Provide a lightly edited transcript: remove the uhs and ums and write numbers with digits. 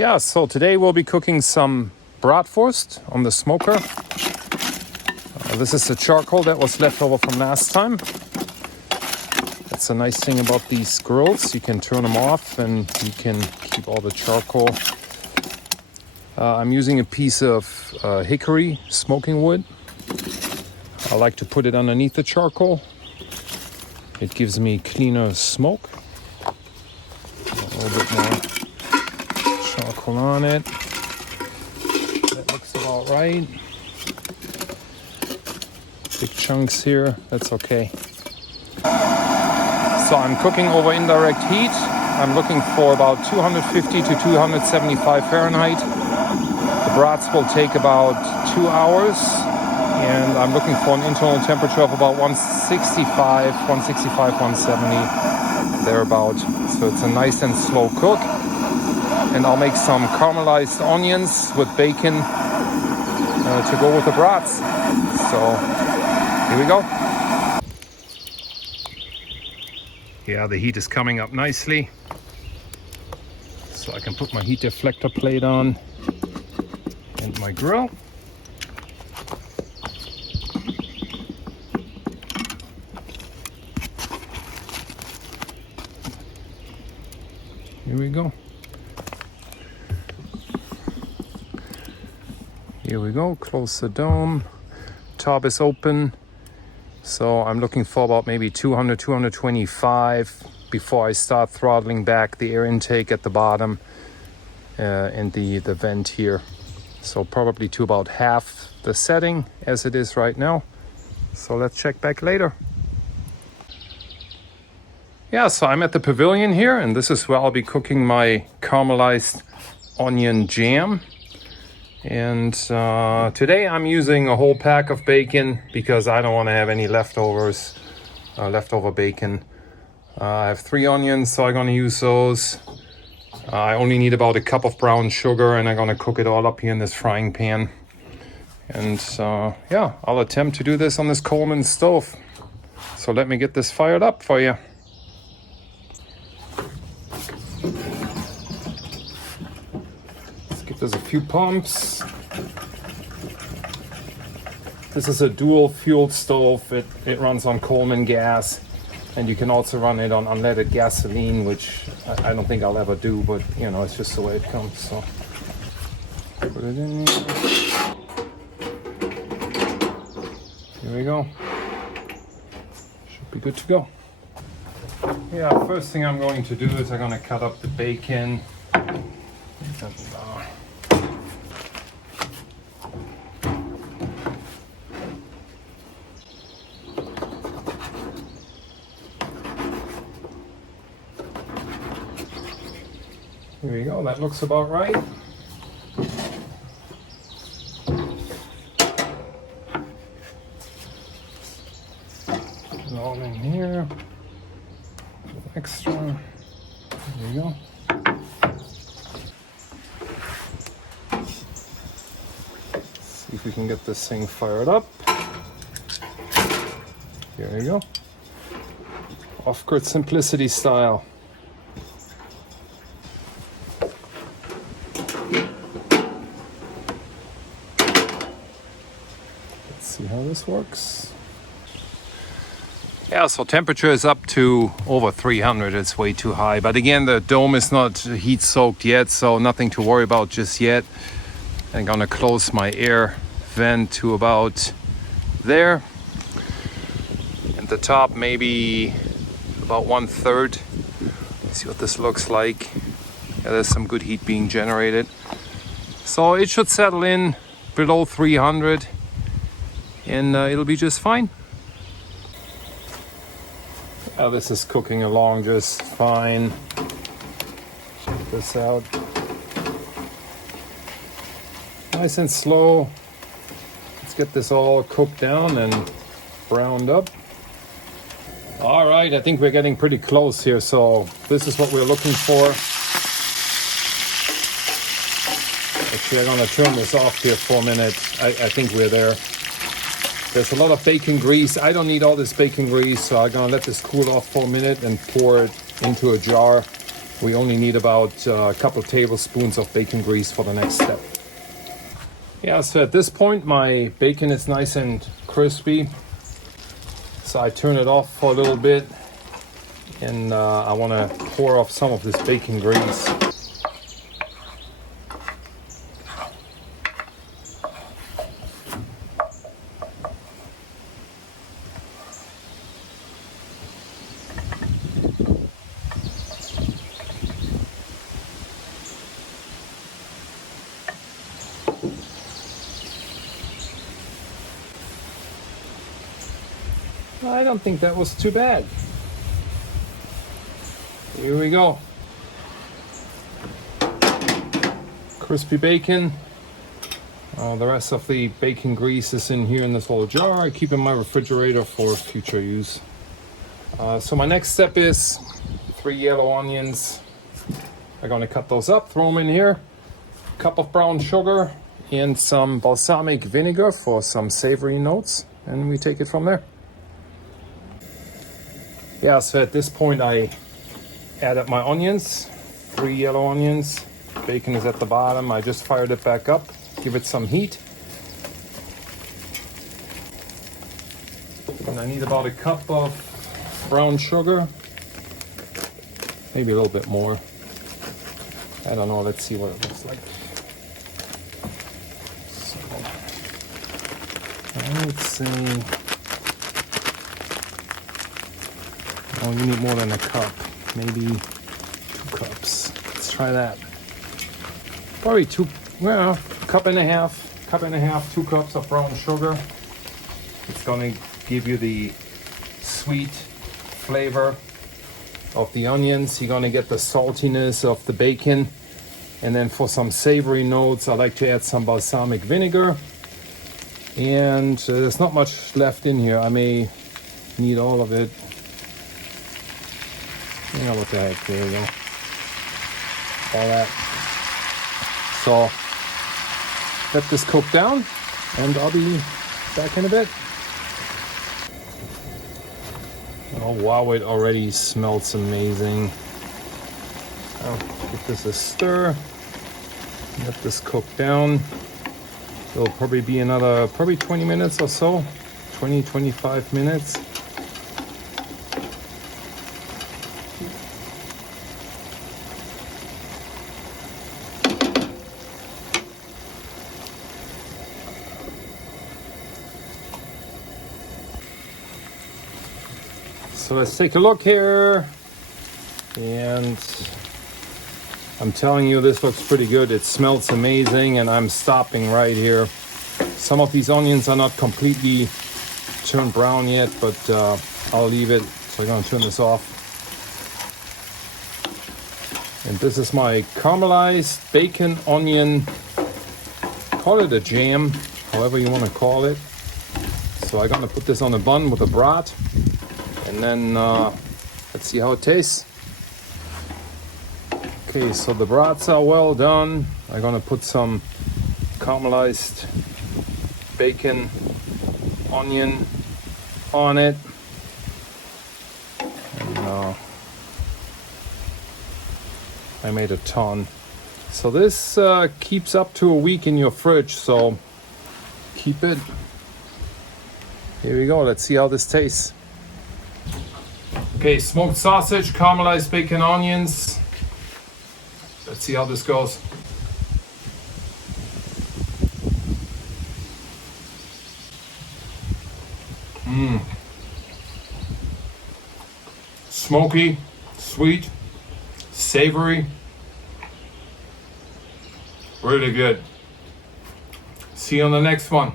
Yeah, so today we'll be cooking some Bratwurst on the smoker. This is the charcoal that was left over from last time. That's a nice thing about these grills. You can turn them off and you can keep all the charcoal. I'm using a piece of hickory smoking wood. I like to put it underneath the charcoal. It gives me cleaner smoke. A little bit more charcoal on it. That looks about right. Big chunks here, that's okay. So I'm cooking over indirect heat. I'm looking for about 250 to 275 Fahrenheit. The brats will take about 2 hours. And I'm looking for an internal temperature of about 165, 170, thereabout. So it's a nice and slow cook. And I'll make some caramelized onions with bacon to go with the brats. So here we go. Yeah, the heat is coming up nicely. So I can put my heat deflector plate on and my grill. Here we go. Here we go. Close the dome. Top is open. So I'm looking for about maybe 200, 225 before I start throttling back the air intake at the bottom and the vent here. So probably to about half the setting as it is right now. So let's check back later. Yeah, so I'm at the pavilion here, and this is where I'll be cooking my caramelized onion jam. And today I'm using a whole pack of bacon because I don't want to have any leftover bacon. I have 3 onions, so I'm going to use those. I only need about a cup of brown sugar, and I'm going to cook it all up here in this frying pan. And yeah, I'll attempt to do this on this Coleman stove. So let me get this fired up for you. There's a few pumps. This is a dual fuel stove. It runs on Coleman gas, and you can also run it on unleaded gasoline, which I don't think I'll ever do, but you know, it's just the way it comes. So put it in here. Here we go. Should be good to go. Yeah, first thing I'm going to do is I'm going to cut up the bacon. Here we go, that looks about right. Put it all in here. A little extra. There we go. See if we can get this thing fired up. Here we go. Off-grid simplicity style. See how this works. Yeah, so temperature is up to over 300. It's way too high. But again, the dome is not heat soaked yet, so nothing to worry about just yet. I'm gonna close my air vent to about there. And the top maybe about 1/3. See what this looks like. Yeah, there's some good heat being generated. So it should settle in below 300. And it'll be just fine. This is cooking along just fine. Check this out. Nice and slow. Let's get this all cooked down and browned up. All right, I think we're getting pretty close here. So this is what we're looking for. Actually, I'm gonna turn this off here for a minute. I think we're there. There's a lot of bacon grease. I don't need all this bacon grease, so I'm gonna let this cool off for a minute and pour it into a jar. We only need about a couple tablespoons of bacon grease for the next step. Yeah, so at this point my bacon is nice and crispy. So I turn it off for a little bit, and I want to pour off some of this bacon grease. I don't think that was too bad. Here we go. Crispy bacon. The rest of the bacon grease is in here in this little jar. I keep in my refrigerator for future use. So my next step is 3 yellow onions. I'm gonna cut those up, throw them in here. Cup of brown sugar and some balsamic vinegar for some savory notes, and we take it from there. Yeah, so at this point I added my onions, 3 yellow onions. Bacon is at the bottom. I just fired it back up, give it some heat. And I need about a cup of brown sugar, maybe a little bit more. I don't know, let's see what it looks like. So, I would say, oh, you need more than a cup, maybe 2 cups. Let's try that. Probably cup and a half, 2 cups of brown sugar. It's gonna give you the sweet flavor of the onions. You're gonna get the saltiness of the bacon. And then for some savory notes, I like to add some balsamic vinegar. And there's not much left in here. I may need all of it. You know what the heck, there we go. All that. So let this cook down and I'll be back in a bit. Oh wow, it already smells amazing. I'll give this a stir. Let this cook down. It'll probably be another 20 minutes or so. 20-25 minutes. So let's take a look here, and I'm telling you, this looks pretty good. It smells amazing, and I'm stopping right here. Some of these onions are not completely turned brown yet, but I'll leave it. So I'm gonna turn this off. And this is my caramelized bacon onion, call it a jam, however you want to call it. So I'm gonna put this on a bun with a brat. And then let's see how it tastes. Okay, so the brats are well done. I'm gonna put some caramelized bacon, onion on it. And, I made a ton. So this keeps up to a week in your fridge, so keep it. Here we go, let's see how this tastes. Okay, smoked sausage, caramelized bacon, onions. Let's see how this goes. Smoky, sweet, savory. Really good. See you on the next one.